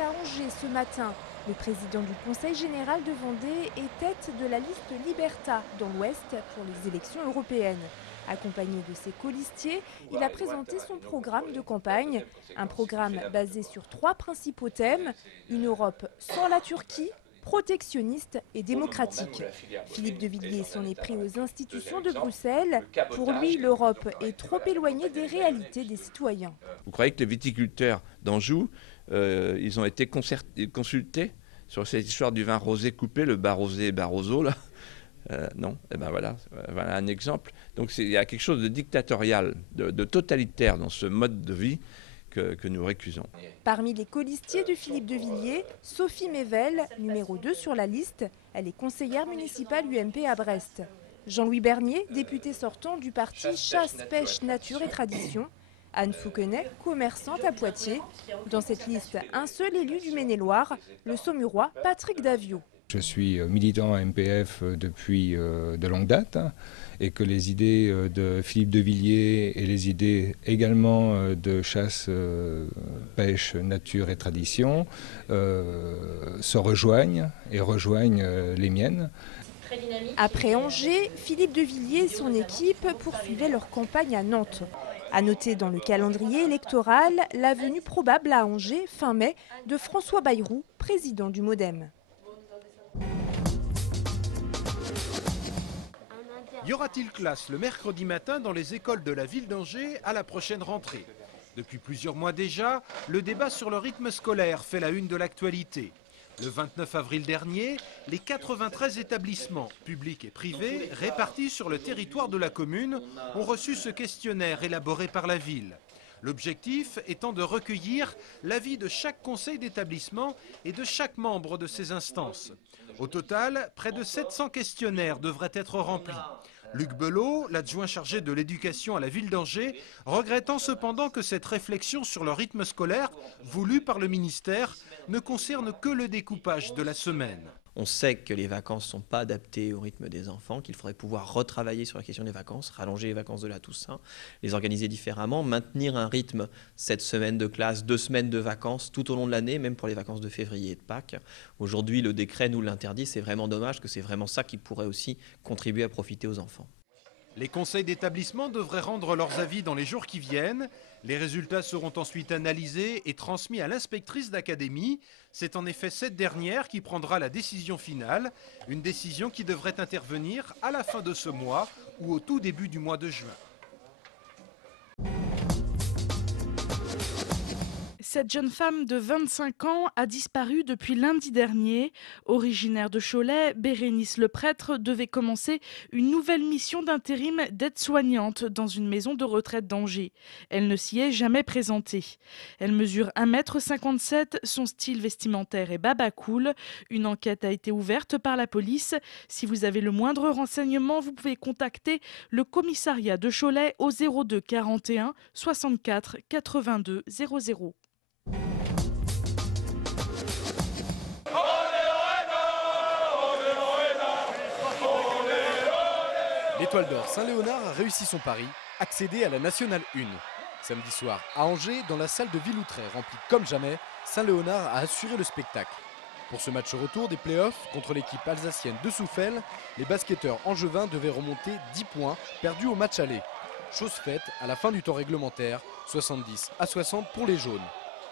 à Angers ce matin. Le président du Conseil général de Vendée est tête de la liste Liberta dans l'Ouest pour les élections européennes. Accompagné de ses colistiers, il a présenté son programme de campagne. Un programme basé sur 3 principaux thèmes. Une Europe sans la Turquie, protectionniste et démocratique. Philippe de Villiers s'en est pris aux institutions de Bruxelles. Pour lui, l'Europe est trop éloignée des réalités des citoyens. Vous croyez que les viticulteurs d'Anjou, ils ont été consultés sur cette histoire du vin rosé coupé, le Barrosé et Barroso là? Non, et ben voilà un exemple. Donc il y a quelque chose de dictatorial, de totalitaire dans ce mode de vie que nous récusons. Parmi les colistiers de Philippe de Villiers, Sophie Mével, numéro 2 sur la liste. Elle est conseillère municipale UMP à Brest. Jean-Louis Bernier, député sortant du parti Chasse, Pêche, Nature et Tradition. Anne Fouquenet, commerçante à Poitiers. Dans cette liste, un seul élu du Maine-et-Loire, le Saumurois Patrick Davio. Je suis militant à MPF depuis de longue date et que les idées de Philippe de Villiers et les idées également de chasse, pêche, nature et tradition se rejoignent et rejoignent les miennes. Après Angers, Philippe de Villiers et son équipe poursuivaient leur campagne à Nantes. À noter dans le calendrier électoral la venue probable à Angers fin mai de François Bayrou, président du MoDem. Y aura-t-il classe le mercredi matin dans les écoles de la ville d'Angers à la prochaine rentrée? Depuis plusieurs mois déjà, le débat sur le rythme scolaire fait la une de l'actualité. Le 29 avril dernier, les 93 établissements, publics et privés, répartis sur le territoire de la commune, ont reçu ce questionnaire élaboré par la ville. L'objectif étant de recueillir l'avis de chaque conseil d'établissement et de chaque membre de ces instances. Au total, près de 700 questionnaires devraient être remplis. Luc Belot, l'adjoint chargé de l'éducation à la ville d'Angers, regrettant cependant que cette réflexion sur le rythme scolaire, voulue par le ministère, ne concerne que le découpage de la semaine. On sait que les vacances ne sont pas adaptées au rythme des enfants, qu'il faudrait pouvoir retravailler sur la question des vacances, rallonger les vacances de la Toussaint, les organiser différemment, maintenir un rythme, 7 semaines de classe, 2 semaines de vacances tout au long de l'année, même pour les vacances de février et de Pâques. Aujourd'hui, le décret nous l'interdit, c'est vraiment dommage que c'est vraiment ça qui pourrait aussi contribuer à profiter aux enfants. Les conseils d'établissement devraient rendre leurs avis dans les jours qui viennent. Les résultats seront ensuite analysés et transmis à l'inspectrice d'académie. C'est en effet cette dernière qui prendra la décision finale, une décision qui devrait intervenir à la fin de ce mois ou au tout début du mois de juin. Cette jeune femme de 25 ans a disparu depuis lundi dernier. Originaire de Cholet, Bérénice le prêtre devait commencer une nouvelle mission d'intérim d'aide-soignante dans une maison de retraite d'Angers. Elle ne s'y est jamais présentée. Elle mesure 1,57 m, son style vestimentaire est baba cool. Une enquête a été ouverte par la police. Si vous avez le moindre renseignement, vous pouvez contacter le commissariat de Cholet au 02 41 64 82 00. L'Étoile d'Or Saint-Léonard a réussi son pari, accéder à la Nationale 1. Samedi soir, à Angers, dans la salle de Villoutray remplie comme jamais, Saint-Léonard a assuré le spectacle. Pour ce match retour des playoffs contre l'équipe alsacienne de Souffel, les basketteurs angevins devaient remonter 10 points perdus au match aller. Chose faite à la fin du temps réglementaire, 70-60 pour les jaunes.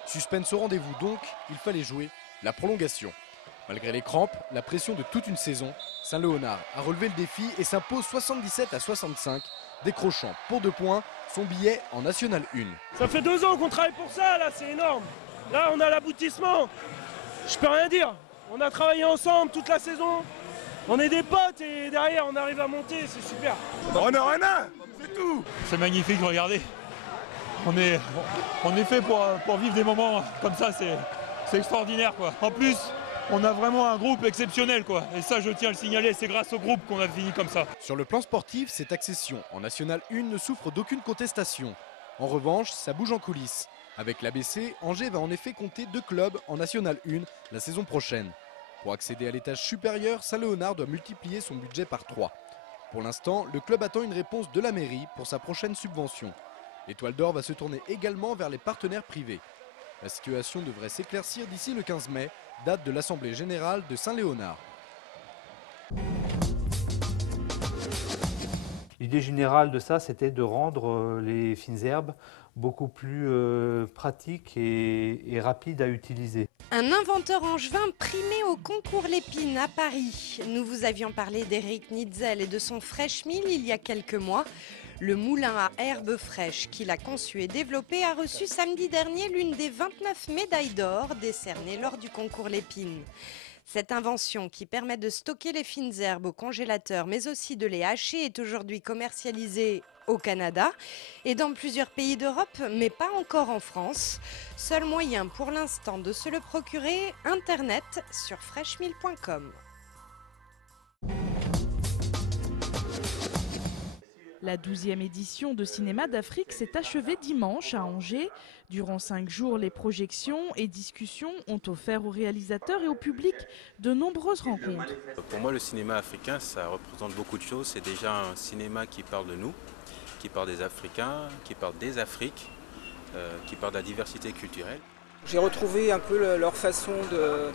Suspense au rendez-vous donc, il fallait jouer la prolongation. Malgré les crampes, la pression de toute une saison, Saint-Léonard a relevé le défi et s'impose 77-65, décrochant pour 2 points son billet en National 1. Ça fait 2 ans qu'on travaille pour ça, là, c'est énorme. Là, on a l'aboutissement. Je peux rien dire. On a travaillé ensemble toute la saison. On est des potes et derrière, on arrive à monter, c'est super. On est rien, c'est tout. C'est magnifique, regardez. On est fait pour vivre des moments comme ça, c'est extraordinaire, quoi. En plus, on a vraiment un groupe exceptionnel, quoi. Et ça, je tiens à le signaler, c'est grâce au groupe qu'on a fini comme ça. Sur le plan sportif, cette accession en National 1 ne souffre d'aucune contestation. En revanche, ça bouge en coulisses. Avec l'ABC, Angers va en effet compter 2 clubs en National 1 la saison prochaine. Pour accéder à l'étage supérieur, Saint-Léonard doit multiplier son budget par 3. Pour l'instant, le club attend une réponse de la mairie pour sa prochaine subvention. L'Étoile d'Or va se tourner également vers les partenaires privés. La situation devrait s'éclaircir d'ici le 15 mai, date de l'Assemblée générale de Saint-Léonard. L'idée générale de ça, c'était de rendre les fines herbes beaucoup plus pratiques et rapides à utiliser. Un inventeur angevin primé au concours Lépine à Paris. Nous vous avions parlé d'Éric Nitzel et de son Fresh Mill il y a quelques mois. Le moulin à herbes fraîches qu'il a conçu et développé a reçu samedi dernier l'une des 29 médailles d'or décernées lors du concours Lépine. Cette invention qui permet de stocker les fines herbes au congélateur mais aussi de les hacher est aujourd'hui commercialisée au Canada et dans plusieurs pays d'Europe, mais pas encore en France. Seul moyen pour l'instant de se le procurer, internet sur freshmill.com. La 12e édition de Cinéma d'Afrique s'est achevée dimanche à Angers. Durant 5 jours, les projections et discussions ont offert aux réalisateurs et au public de nombreuses rencontres. Pour moi, le cinéma africain, ça représente beaucoup de choses. C'est déjà un cinéma qui parle de nous, qui parle des Africains, qui parle des Afriques, qui parle de la diversité culturelle. J'ai retrouvé un peu leur façon de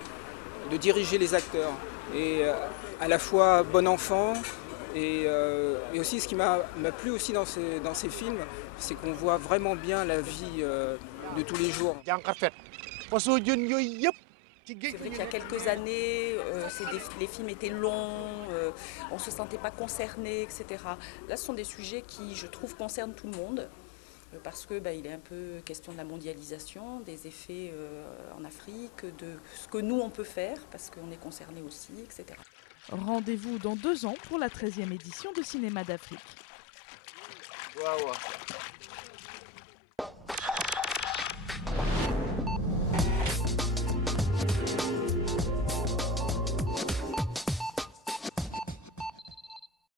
diriger les acteurs. Et à la fois bon enfant, et aussi ce qui m'a plu aussi dans ces films, c'est qu'on voit vraiment bien la vie de tous les jours. C'est vrai qu'il y a quelques années, les films étaient longs, on ne se sentait pas concerné, etc. Là, ce sont des sujets qui, je trouve, concernent tout le monde, parce que il est un peu question de la mondialisation, des effets en Afrique, de ce que nous, on peut faire, parce qu'on est concerné aussi, etc. Rendez-vous dans 2 ans pour la 13e édition de Cinéma d'Afrique. Wow.